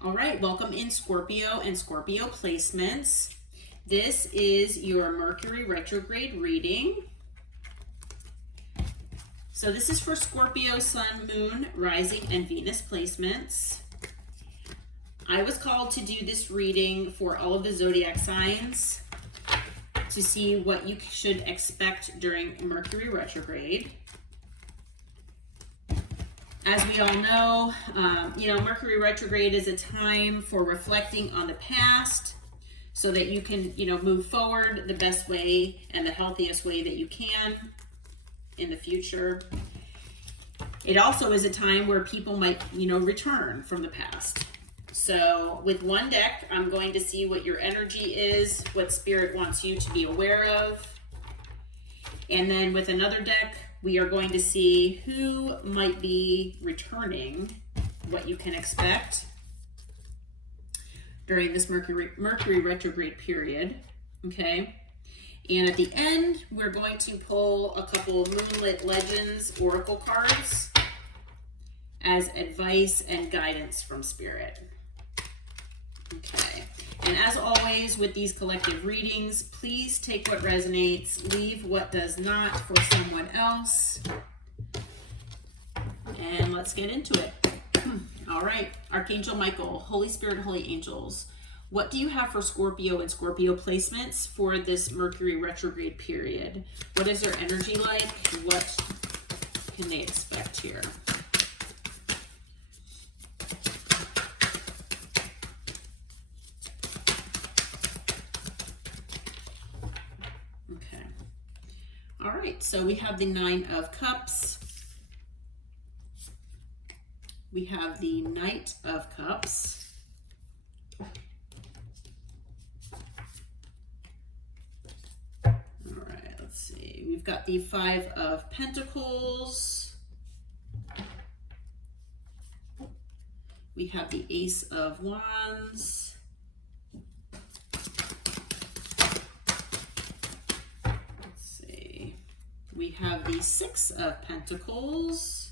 All right, welcome in Scorpio and Scorpio placements. This is your Mercury Retrograde reading. So this is for Scorpio, Sun, Moon, Rising, and Venus placements. I was called to do this reading for all of the zodiac signs to see what you should expect during Mercury retrograde. As we all know, Mercury retrograde is a time for reflecting on the past so that you can, move forward the best way and the healthiest way that you can in the future. It also is a time where people might, return from the past. So with one deck, I'm going to see what your energy is, what Spirit wants you to be aware of. And then with another deck, we are going to see who might be returning, what you can expect during this Mercury retrograde period, okay? And at the end, we're going to pull a couple Moonlit Legends Oracle cards as advice and guidance from Spirit. Okay, and as always with these collective readings, please take what resonates, leave what does not for someone else. And let's get into it. All right, Archangel Michael, Holy Spirit, Holy Angels, what do you have for Scorpio and Scorpio placements for this Mercury retrograde period? What is their energy like? What can they expect here? Okay. All right, so we have the Nine of Cups. We have the Knight of Cups. All right, let's see. We've got the Five of Pentacles. We have the Ace of Wands. Let's see. We have the Six of Pentacles.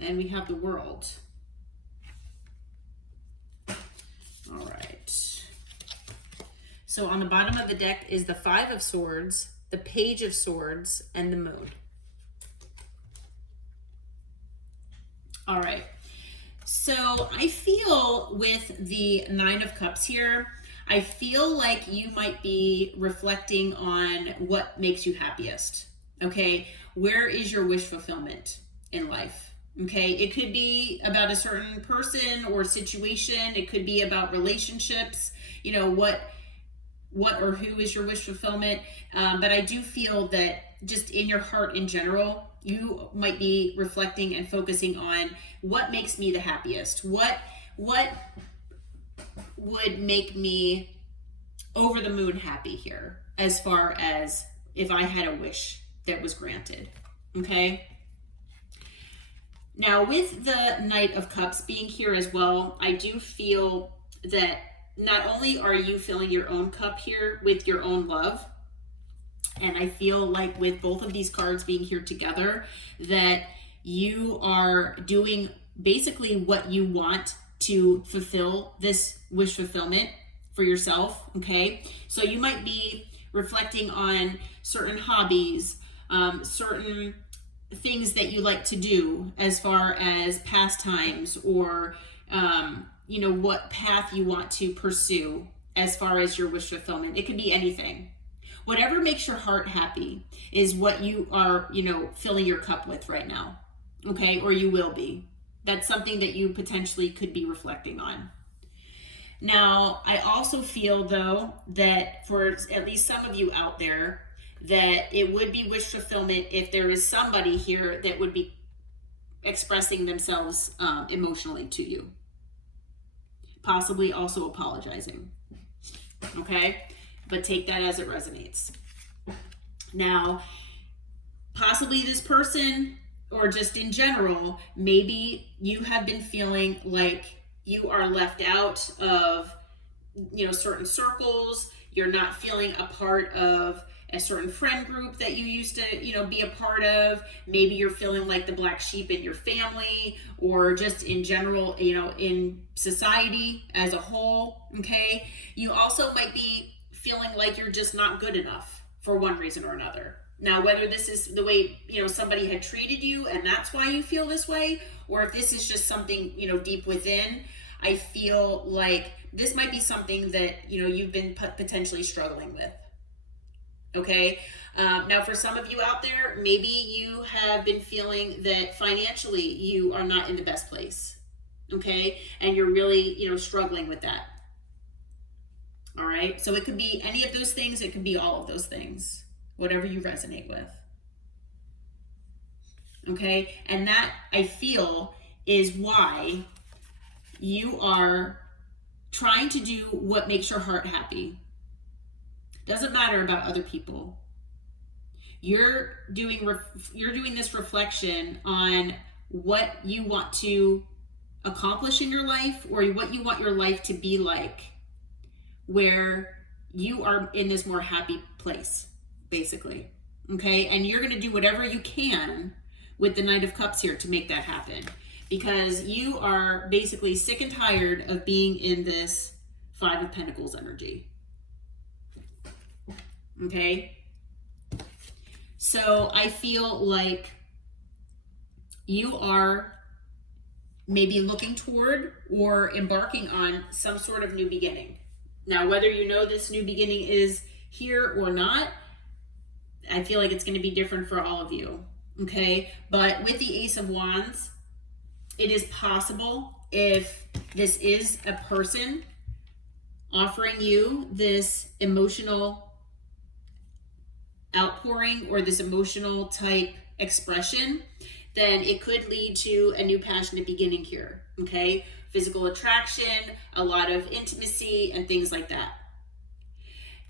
And we have the World. All right. So on the bottom of the deck is the Five of Swords, the Page of Swords, and the Moon. All right. So I feel with the Nine of Cups here, I feel like you might be reflecting on what makes you happiest. Okay. Where is your wish fulfillment in life? Okay, it could be about a certain person or situation. It could be about relationships. What or who is your wish fulfillment? But I do feel that just in your heart in general, you might be reflecting and focusing on what makes me the happiest. What would make me over the moon happy here, as far as if I had a wish that was granted. Okay. Now, with the Knight of Cups being here as well, I do feel that not only are you filling your own cup here with your own love, and I feel like with both of these cards being here together, that you are doing basically what you want to fulfill this wish fulfillment for yourself, okay? So you might be reflecting on certain hobbies, certain things that you like to do as far as pastimes or, what path you want to pursue as far as your wish fulfillment. It could be anything. Whatever makes your heart happy is what you are, filling your cup with right now. Okay. Or you will be. That's something that you potentially could be reflecting on. Now, I also feel though that for at least some of you out there, that it would be wish fulfillment if there is somebody here that would be expressing themselves emotionally to you. Possibly also apologizing. Okay? But take that as it resonates. Now, possibly this person, or just in general, maybe you have been feeling like you are left out of, certain circles. You're not feeling a part of a certain friend group that you used to, be a part of. Maybe you're feeling like the black sheep in your family, or just in general, in society as a whole. Okay. You also might be feeling like you're just not good enough for one reason or another. Now, whether this is the way, somebody had treated you and that's why you feel this way, or if this is just something, deep within, I feel like this might be something that, you've been potentially struggling with. Okay. Now, for some of you out there, maybe you have been feeling that financially you are not in the best place. Okay. And you're really, struggling with that. All right. So it could be any of those things. It could be all of those things, whatever you resonate with. Okay. And that, I feel, is why you are trying to do what makes your heart happy. Doesn't matter about other people. You're doing this reflection on what you want to accomplish in your life, or what you want your life to be like, where you are in this more happy place, basically. Okay. And you're going to do whatever you can with the Knight of Cups here to make that happen, because you are basically sick and tired of being in this Five of Pentacles energy. Okay. So I feel like you are maybe looking toward or embarking on some sort of new beginning. Now, whether this new beginning is here or not, I feel like it's going to be different for all of you. Okay. But with the Ace of Wands, it is possible, if this is a person offering you this emotional outpouring or this emotional type expression, then it could lead to a new passionate beginning here. Okay. Physical attraction, a lot of intimacy, and things like that.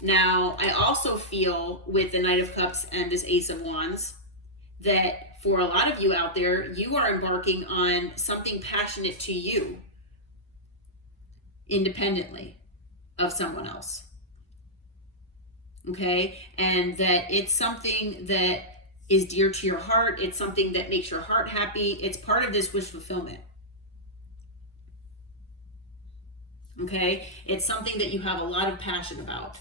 Now, I also feel with the Knight of Cups and this Ace of Wands that for a lot of you out there, you are embarking on something passionate to you, independently of someone else. Okay. And that it's something that is dear to your heart. It's something that makes your heart happy. It's part of this wish fulfillment. Okay. It's something that you have a lot of passion about.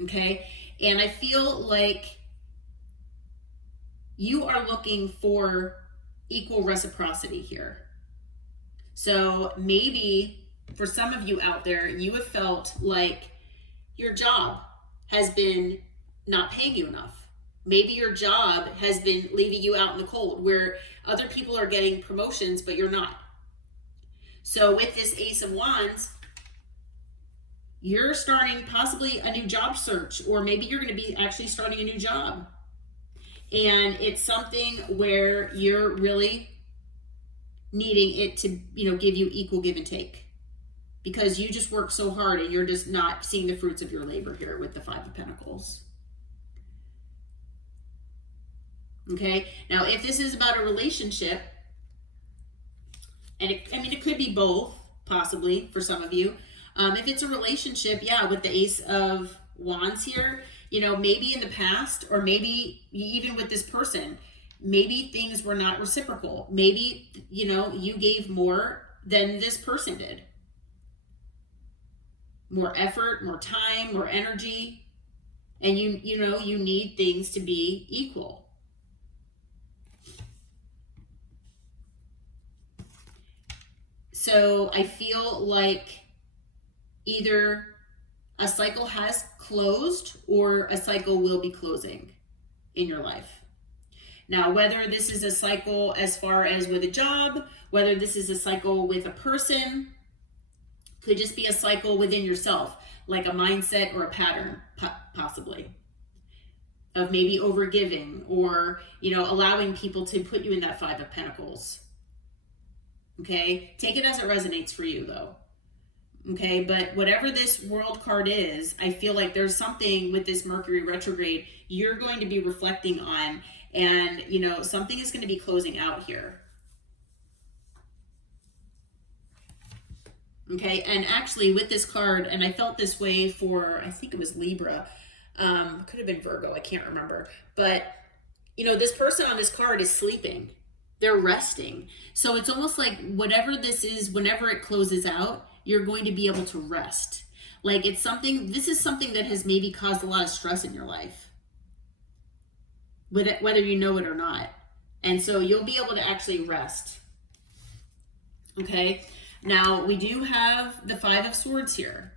Okay. And I feel like you are looking for equal reciprocity here. So maybe for some of you out there, you have felt like your job has been not paying you enough. Maybe your job has been leaving you out in the cold, where other people are getting promotions, but you're not. So with this Ace of Wands, you're starting possibly a new job search, or maybe you're going to be actually starting a new job. And it's something where you're really needing it to, give you equal give and take, because you just work so hard and you're just not seeing the fruits of your labor here with the Five of Pentacles. Okay. Now, if this is about a relationship, and it could be both, possibly, for some of you. If it's a relationship, yeah, with the Ace of Wands here, maybe in the past, or maybe even with this person, maybe things were not reciprocal. Maybe, you gave more than this person did. More effort, more time, more energy. And you need things to be equal. So I feel like either a cycle has closed or a cycle will be closing in your life. Now, whether this is a cycle as far as with a job, whether this is a cycle with a person, could just be a cycle within yourself, like a mindset or a pattern, possibly, of maybe overgiving, or, allowing people to put you in that Five of Pentacles. Okay. Take it as it resonates for you, though. Okay. But whatever this World card is, I feel like there's something with this Mercury retrograde you're going to be reflecting on, and, something is going to be closing out here. Okay. And actually with this card, and I felt this way for, I think it was Libra, Could have been Virgo, I can't remember. But, you know, this person on this card is sleeping. They're resting. So it's almost like whatever this is, whenever it closes out, you're going to be able to rest. Like it's something, this is something that has maybe caused a lot of stress in your life, whether you know it or not. And so you'll be able to actually rest. Okay. Now we do have the Five of Swords here.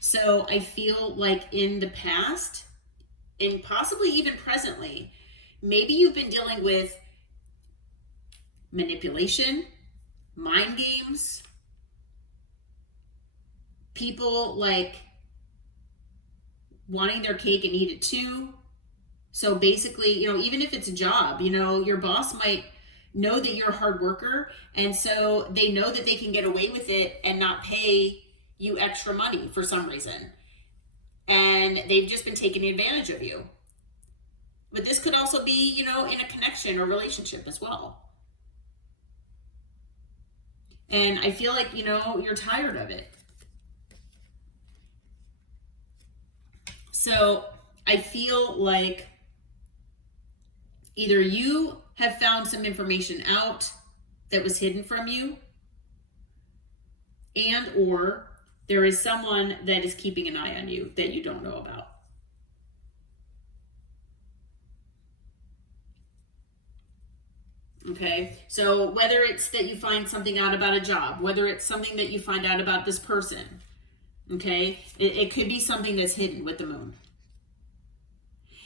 So I feel like in the past, and possibly even presently, maybe you've been dealing with manipulation, mind games, people like wanting their cake and eat it too. So basically, you know, even if it's a job, you know, your boss might know that you're a hard worker, and so they know that they can get away with it and not pay you extra money for some reason. And they've just been taking advantage of you. But this could also be, you know, in a connection or relationship as well. And I feel like, you know, you're tired of it. So I feel like either you have found some information out that was hidden from you, and or there is someone that is keeping an eye on you that you don't know about. Okay, so whether it's that you find something out about a job, whether it's something that you find out about this person, okay, it could be something that's hidden with the moon.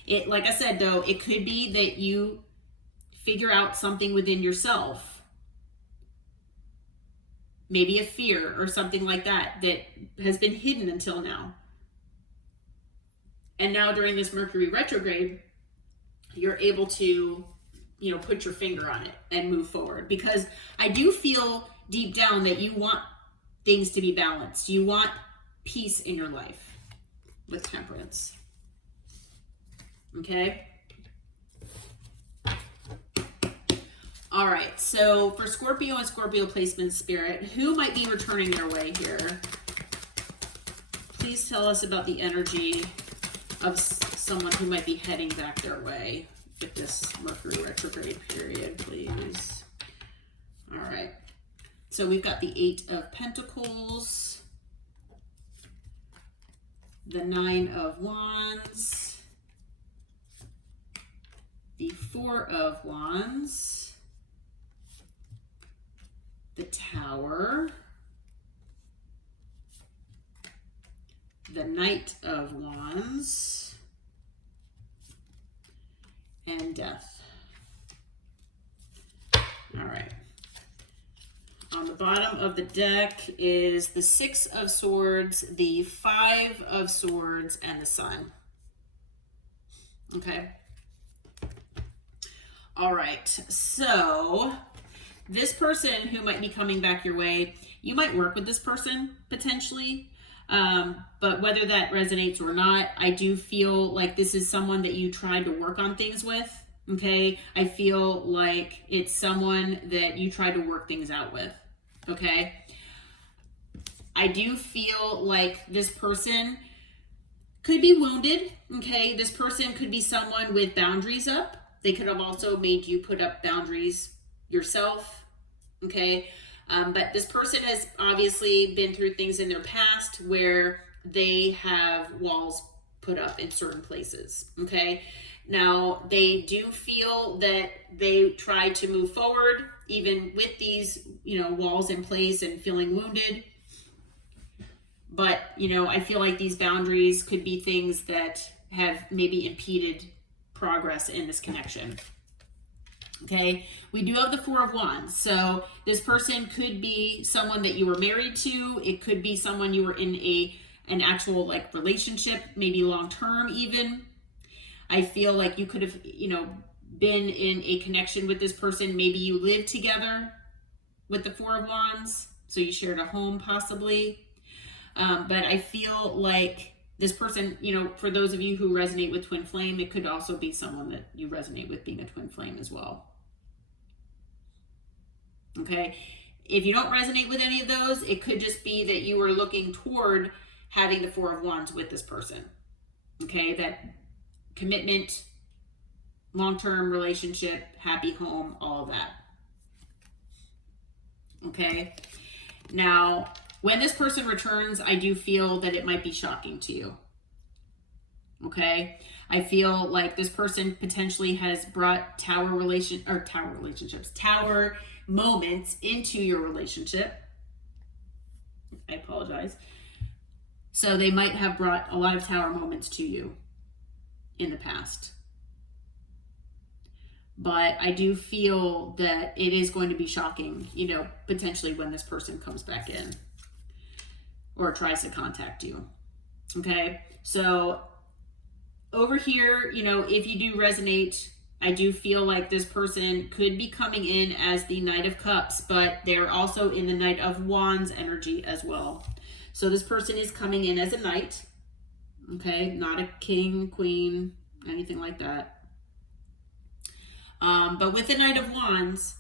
It, like I said, though, it could be that you figure out something within yourself, maybe a fear or something like that that has been hidden until now. And now during this Mercury retrograde, you're able to, you know, put your finger on it and move forward, because I do feel deep down that you want things to be balanced. You want peace in your life with Temperance. Okay. All right. So for Scorpio and Scorpio placement spirit, who might be returning their way here? Please tell us about the energy of someone who might be heading back their way with this Mercury retrograde period, please. All right. So we've got the Eight of Pentacles, the Nine of Wands, the Four of Wands, the Tower, the Knight of Wands, and Death. All right. On the bottom of the deck is the Six of Swords, the Five of Swords, and the Sun. Okay. All right. So this person who might be coming back your way, you might work with this person potentially. But whether that resonates or not, I do feel like this is someone that you tried to work on things with. Okay. I feel like it's someone that you tried to work things out with. Okay. I do feel like this person could be wounded. Okay. This person could be someone with boundaries up. They could have also made you put up boundaries yourself. Okay. But this person has obviously been through things in their past where they have walls put up in certain places. Okay. Now they do feel that they try to move forward even with these, you know, walls in place and feeling wounded. But, you know, I feel like these boundaries could be things that have maybe impeded progress in this connection. Okay, we do have the Four of Wands. So this person could be someone that you were married to. It could be someone you were in an actual like relationship, maybe long term even. I feel like you could have, you know, been in a connection with this person. Maybe you lived together with the Four of Wands. So you shared a home possibly. But I feel like this person, you know, for those of you who resonate with twin flame, it could also be someone that you resonate with being a twin flame as well. Okay. If you don't resonate with any of those, it could just be that you were looking toward having the Four of Wands with this person. Okay, that commitment, long-term relationship, happy home, all of that. Okay, now when this person returns, I do feel that it might be shocking to you. Okay, I feel like this person potentially has brought tower moments into your relationship. I apologize. So they might have brought a lot of tower moments to you in the past. But I do feel that it is going to be shocking, you know, potentially when this person comes back in or tries to contact you. Okay, so over here, you know, if you do resonate, I do feel like this person could be coming in as the Knight of Cups, but they're also in the Knight of Wands energy as well. So this person is coming in as a knight, okay, not a king, queen, anything like that. But with the Knight of Wands,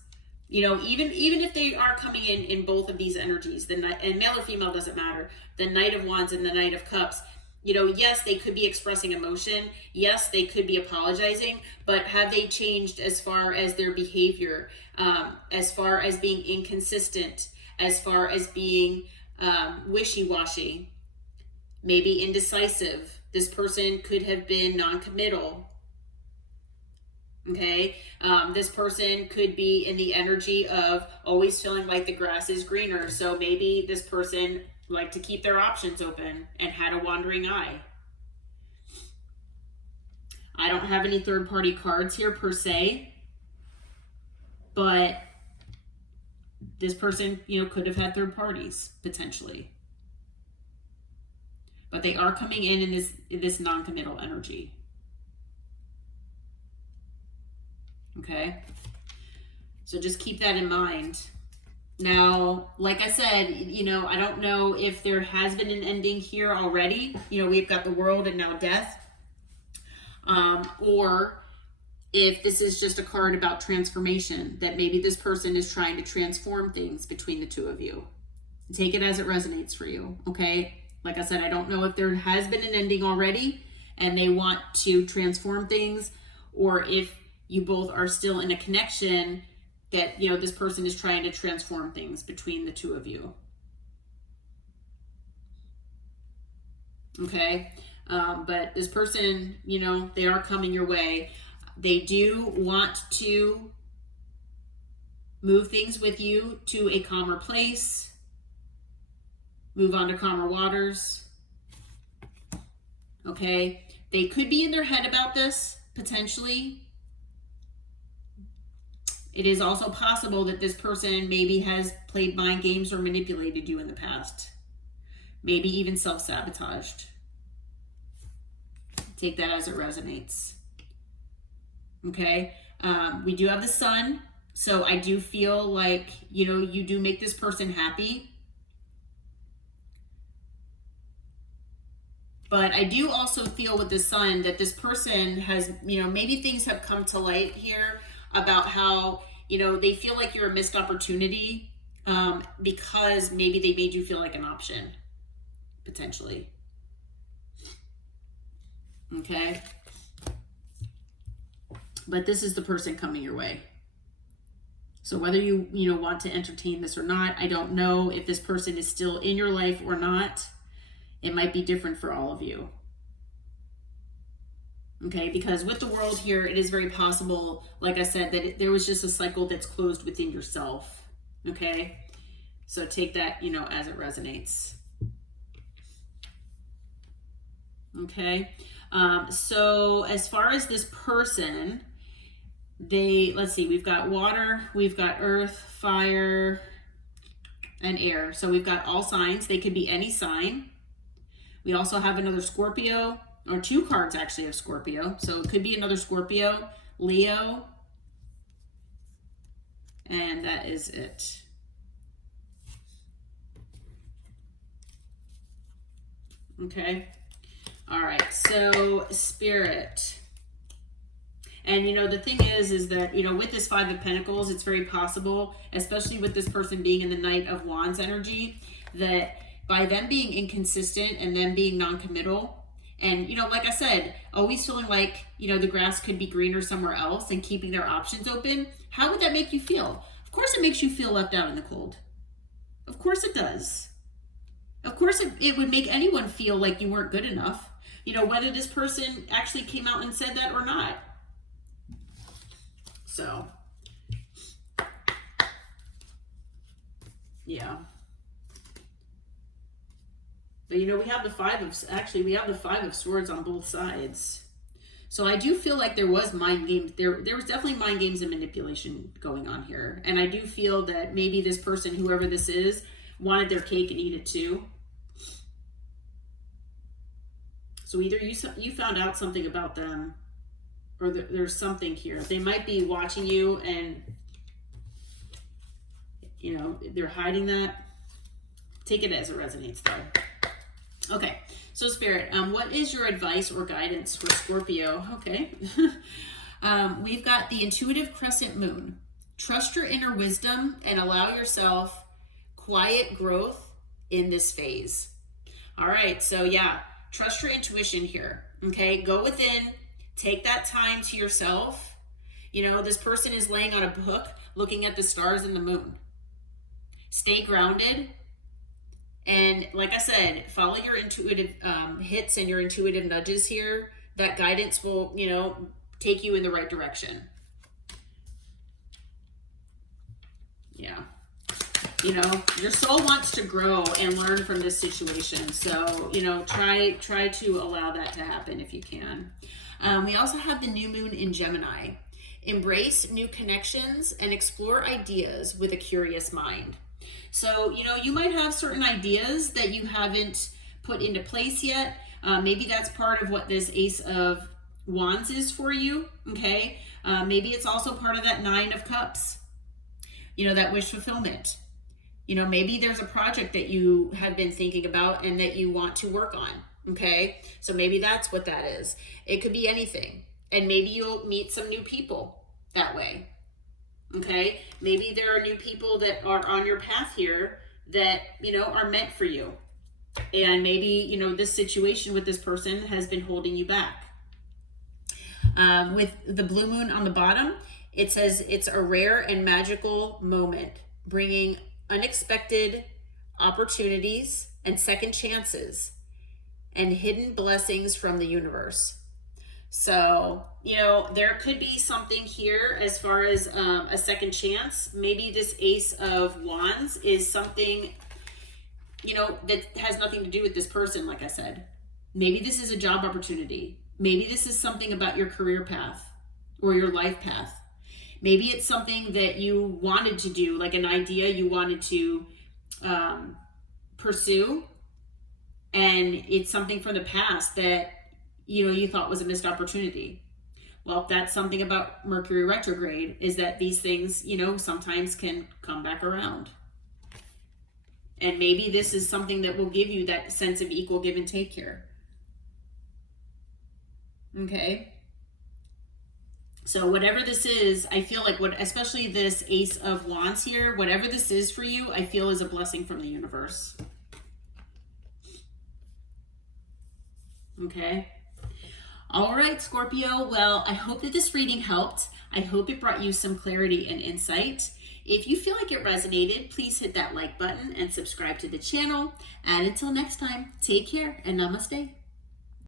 you know, even if they are coming in both of these energies, the Knight, and male or female doesn't matter, the Knight of Wands and the Knight of Cups, you know, yes, they could be expressing emotion. Yes, they could be apologizing, but have they changed as far as their behavior, as far as being inconsistent, as far as being wishy-washy, maybe indecisive? This person could have been non-committal. Okay, this person could be in the energy of always feeling like the grass is greener. So maybe this person liked to keep their options open and had a wandering eye. I don't have any third-party cards here per se, but this person, you know, could have had third parties potentially. But they are coming in this non-committal energy. Okay, so just keep that in mind. Now, like I said, you know, I don't know if there has been an ending here already. You know, we've got the World and now Death. Or if this is just a card about transformation, that maybe this person is trying to transform things between the two of you. Take it as it resonates for you, okay? Like I said, I don't know if there has been an ending already and they want to transform things, or if you both are still in a connection that, you know, this person is trying to transform things between the two of you. Okay, but this person, you know, they are coming your way. They do want to move things with you to a calmer place, move on to calmer waters. Okay, they could be in their head about this, potentially. It is also possible that this person maybe has played mind games or manipulated you in the past. Maybe even self-sabotaged. Take that as it resonates. Okay, we do have the Sun. So I do feel like, you know, you do make this person happy. But I do also feel with the Sun that this person has, you know, maybe things have come to light here about how, you know, they feel like you're a missed opportunity because maybe they made you feel like an option, potentially. Okay. But this is the person coming your way. So whether you know, want to entertain this or not, I don't know if this person is still in your life or not. It might be different for all of you. Okay, because with the World here, it is very possible, like I said, that there was just a cycle that's closed within yourself. Okay, so take that, you know, as it resonates. Okay, so as far as this person, let's see, we've got water, we've got earth, fire, and air. So we've got all signs. They could be any sign. We also have another Scorpio, or two cards actually of Scorpio. So it could be another Scorpio, Leo, and that is it. Okay. All right. So Spirit. And, you know, the thing is that, you know, with this Five of Pentacles, it's very possible, especially with this person being in the Knight of Wands energy, that by them being inconsistent and them being non-committal And, you know, like I said, always feeling like, you know, the grass could be greener somewhere else and keeping their options open. How would that make you feel? Of course it makes you feel left out in the cold. Of course it does. Of course it would make anyone feel like you weren't good enough. You know, whether this person actually came out and said that or not. So, yeah. But, you know, we have the five of swords on both sides. So I do feel like there was mind games. There was definitely mind games and manipulation going on here. And I do feel that maybe this person, whoever this is, wanted their cake and eat it too. So either you found out something about them, or there's something here. They might be watching you and, you know, they're hiding that. Take it as it resonates though. Okay, so Spirit, what is your advice or guidance for Scorpio? Okay. We've got the intuitive crescent moon. Trust your inner wisdom and allow yourself quiet growth in this phase. All right, so yeah, trust your intuition here. Okay, go within, take that time to yourself. You know, this person is laying on a book looking at the stars and the moon. Stay grounded. And like I said, follow your intuitive hits and your intuitive nudges here. That guidance will, you know, take you in the right direction. Yeah. You know, your soul wants to grow and learn from this situation. So, you know, try to allow that to happen if you can. We also have the new moon in Gemini. Embrace new connections and explore ideas with a curious mind. So, you know, you might have certain ideas that you haven't put into place yet. Maybe that's part of what this Ace of Wands is for you, okay? Maybe it's also part of that Nine of Cups, you know, that wish fulfillment. You know, maybe there's a project that you have been thinking about and that you want to work on, okay? So maybe that's what that is. It could be anything. And maybe you'll meet some new people that way. Okay, maybe there are new people that are on your path here that, you know, are meant for you. And maybe, you know, this situation with this person has been holding you back. With the blue moon on the bottom, it says it's a rare and magical moment, bringing unexpected opportunities and second chances and hidden blessings from the universe. So, you know, there could be something here as far as a second chance. Maybe this Ace of Wands is something, you know, that has nothing to do with this person, like I said. Maybe this is a job opportunity. Maybe this is something about your career path or your life path. Maybe it's something that you wanted to do, like an idea you wanted to pursue, and it's something from the past that, you know, you thought was a missed opportunity. Well, that's something about Mercury retrograde, is that these things, you know, sometimes can come back around. And maybe this is something that will give you that sense of equal give and take here. Okay. So whatever this is, I feel like especially this Ace of Wands here, whatever this is for you, I feel is a blessing from the universe. Okay. All right, Scorpio. Well, I hope that this reading helped. I hope it brought you some clarity and insight. If you feel like it resonated, please hit that like button and subscribe to the channel. And until next time, take care and namaste.